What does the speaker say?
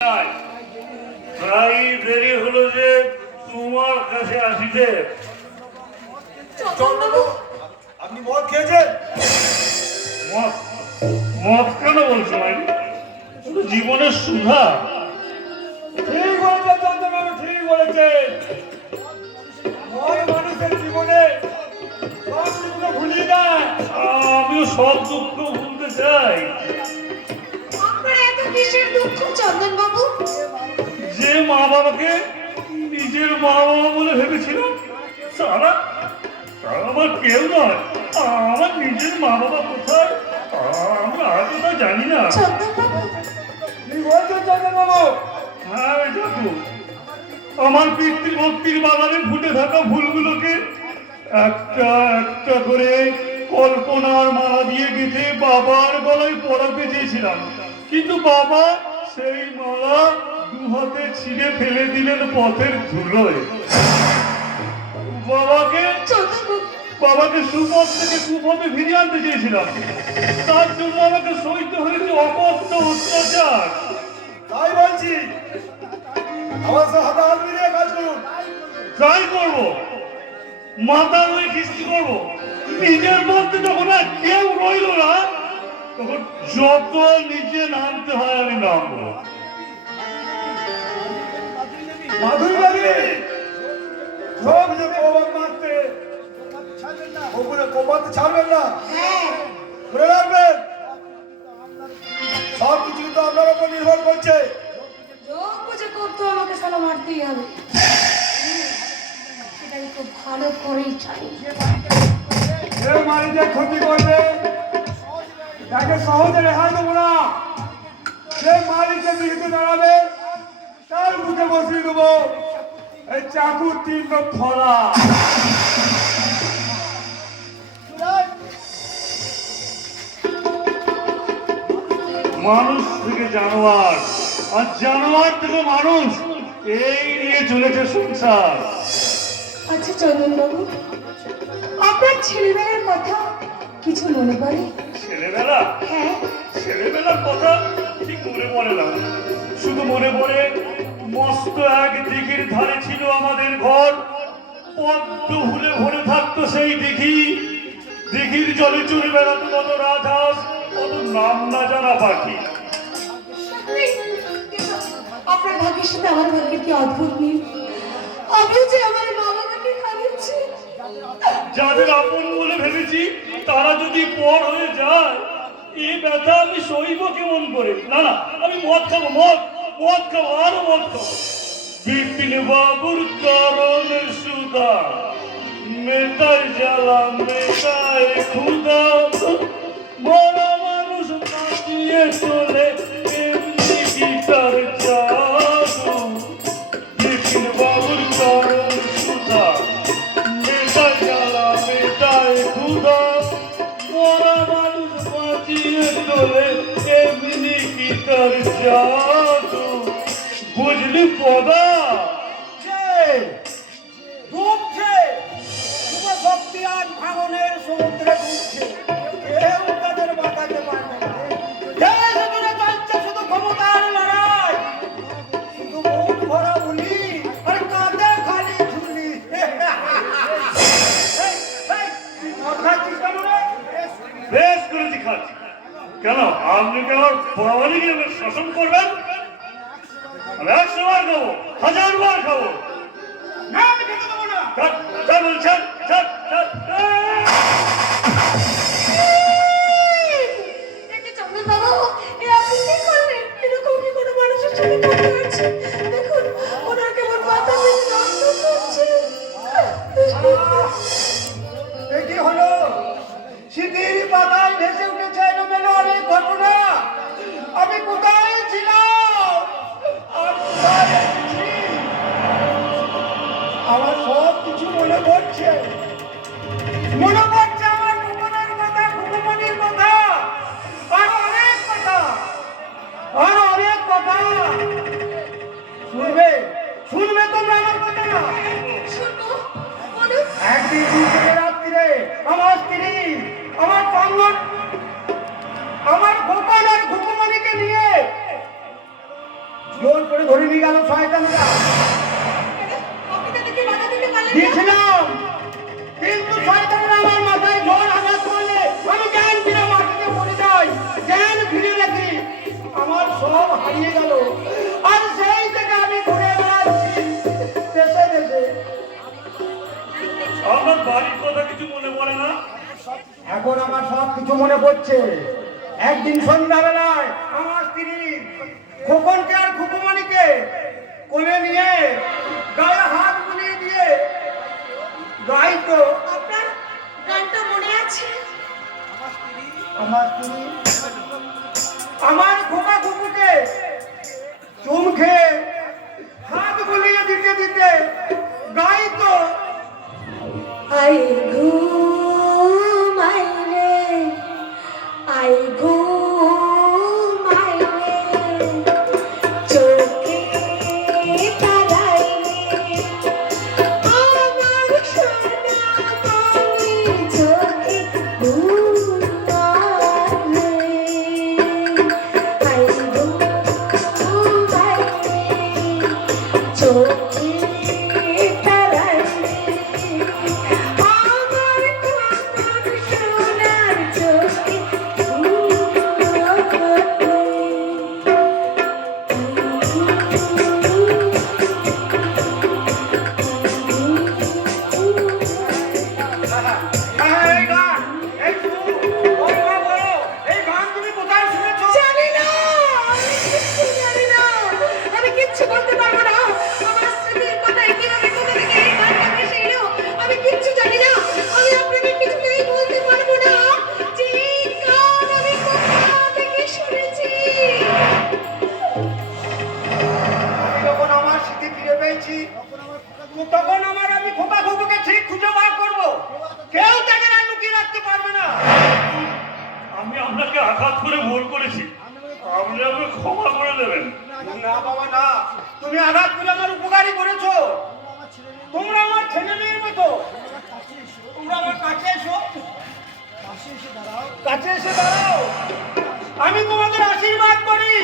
প্রায় দেরি হলো যে তোমার কাছে আসিতে। আপনি মদ খেয়েছেন? মদ মদ কেন বলছো মাইরি? জীবনের সুধা। ঠিক বলেছেন চন্দ্রবাবু, ঠিক বলেছেন। মদ মানুষের জীবনে সব দুঃখ ভুলিয়ে দেয়। আমিও সব দুঃখ ভুলতে চাই। আপনার এত কিসের দুঃখ চন্দন বাবু? যে মা বাবাকে নিজের মা বাবা বলে ভেবেছিল, তারা তারা আমার কেউ নয়। আমার নিজের মা বাবা কোথায় আমরা আজও তা জানি না। চন্দন বাবু, ঠিক বলেছেন চন্দ্রবাবু। হ্যাঁ দেখো, আমার পিতৃভক্তির বাগানে ফুটে থাকা ফুলগুলোকে একটা একটা করে কল্পনার মালা দিয়ে গেঁথে বাবার গলায় পরাতে চেয়েছিলাম, কিন্তু বাবা সেই মালা দু হাতে ছিঁড়ে ফেলে দিলেন পথের ধুলোয়। বাবাকে চন্দন বাবু, বাবাকে সুপথ থেকে কুপথে ফিরিয়ে আনতে চেয়েছিলাম, তার জন্য আমাকে সইতে হয়েছে অকথ্য অত্যাচার। তাই বলছি, আমার সাথে হাতে হাত মিলিয়ে কাজ করুন। ট্রাই করবো, মাতাল হয়ে কিস্তি করবো। নিজের মধ্যে যখন আর কেউ রইল না, তখন যত নিচে নামতে হয় আমি নামবো। মাধুরী বাবি, সব যে কোপাত মারতে ওপরে কোপাতে ছাড়বেন না, হ্যাঁ, মনে রাখবেন সব কিছু কিন্তু আপনার উপর নির্ভর করছে। যোগ বুঝে করতে আমাকে সালা মারতেই হবে। সেটা আমি খুব ভালো করেই জানি। যে মালিকের ক্ষতি করবে তাকে সহজে রেহাই দেবো না। যে মালিকের বিরুদ্ধে দাঁড়াবে তার মুখে বসিয়ে দেবো এই চাকুর তীব্র ফলা। মানুষ থেকে জানোয়ার, আর জানোয়ার থেকে মানুষ, এই নিয়ে চলেছে সংসার। আচ্ছা চন্দন বাবু, আপনার ছেলেবেলার কথা কিছু মনে পড়ে? ছেলেবেলা হ্যাঁ, ছেলেবেলার কথা ঠিক মনে পড়ে না, শুধু মনে পড়ে মস্ত এক দিঘির ধারে ছিল আমাদের ঘর। পদ্ম ফুলে ভরে থাকতো সেই দিঘি। দিঘির জলে চলে বেড়াতো কত রাজহাঁস, কত নাম না জানা পাখি। সত্যি? কিন্তু আপনার ভাগ্যের সাথে আমার ভাগ্যের কি অদ্ভুত মিল। আমিও যে আমার মা বাবাকে হারিয়েছি। যাদের আপন বলে ভেবেছি, তারা যদি পর হয়ে যায়, এই ব্যথা আমি সইব কেমন করে? না না, আমি মদ খাবো, মদ খাবো, আরো মদ খাবো। বিপিন বাবুর কারণে সুদা মেটাই জ্বালা মেটাই ক্ষুদা, মরা মানুষ বাঁচিয়ে চলে এমনি কি তার জাদু। বিপিন বাবুর কারণ সুদা মেটাই জ্বালা মেটাই ক্ষুদা, মরা মানুষ বাঁচিয়ে চলে এমনি কি তার জাদু। বুঝলি পদা? ডুবছে শুভ শক্তি আজ ভাঙনের সমুদ্রে ডুবছে, কেউ তাদের বাঁচাতে পারবে না। দেশ জুড়ে চলছে শুধু ক্ষমতার লড়াই, শুধু মন ভরা বলি আর কাঁধে খালি ঝুলি। বেশ করেছি, খাচ্ছি। কেন আপনি কি আমার বাবাকে শাসন করবেন? আমি 100 বার খাবো, 1000 বার খাবো। না, আমি খেতে দেবো না। যা বলছেন, একে চন্দন বাবু, এ আপনি কি করলেন? এরকম কি কোনো মানুষের সাথে কথা হয়েছে? দেখুন, ওনার কেমন মাথা থেকে রক্ত পড়ছে। এ কি হলো? স্মৃতির পাতায় ভেসে উঠেছে এলোমেলো অনেক ঘটনা। আমি কোথায় ছিলাম আর কোথায় এসেছি, আমার সব কিছু মনে পড়ছে। মনে পড়ছে আমার কুকুরের কথা, কুকুমনির কথা, আরো অনেক কথা, আরো অনেক কথা। জোর করে ধরে নিয়ে গেল শয়তানরা। আপনি তাদেরকে বাধা দিতে পারলেন না? দিয়েছিলাম, কিন্তু শয়তানরা আমার মাথায় জোর আঘাত করলে আমি জ্ঞান ফিরে মাটিতে পড়ে যাই। জ্ঞান ফিরে দেখি আমার সব হারিয়ে গেল। আর সেই থেকে আমি ঘুরে বেড়াচ্ছি দেশে দেশে। আমার বাড়ির কথা কিছু মনে পড়ে না? এখন আমার সব কিছু মনে পড়ছে। একদিন সন্ধ্যাবেলায় আমার স্ত্রী খোকনকে আর খুকুমণিকে কোলে নিয়ে গায়ে হাত বুলিয়ে দিয়ে গাইতো। আপনার গানটা মনে আছে? আমার স্ত্রী আমার খোকা খুকুকে চুম খেয়ে হাত বুলিয়ে দিতে দিতে গাইতো। আই ঘুমাইলে, আই ঘুমাইলে, চোখে তারাইলে, আমার সোনা মনি চোখে ঘুমাইলে, আই ঘুমাইলে, চোখে তারাইলে, আমার খোকন সোনার চোখে এই গান, এই সুর, ওই মা বলো, এই গান তুমি কোথায় শুনেছো? জানি না, আমি কিচ্ছু জানি না, আমি কিচ্ছু বলতে পারবো না। আমার স্মৃতির কথায় কিভাবে কোথা থেকে এই গানটা ভেসে এলো, আমি কিচ্ছু জানি না। আমি আপনাকে কিছুতেই বলতে পারবো না যে এই গান আমি কোথা থেকে শুনেছি। আমি যখন আমার স্মৃতি ফিরে পেয়েছি তখন আমি খোকা খুকুকে ঠিক খুঁজে বার করবো। কেউ তাকে আর লুকিয়ে রাখতে পারবে না। আমি আপনাকে আঘাত করে ভুল করেছি, আপনি আমাকে ক্ষমা করে দেবেন। না বাবা না, তুমি আঘাত করে আমার উপকারী করেছো। তোমরা আমার ছেলে মেয়ের মতো। তোমরা আমার কাছে এসো, কাছে এসে দাঁড়াও। আমি তোমাদের আশীর্বাদ করি।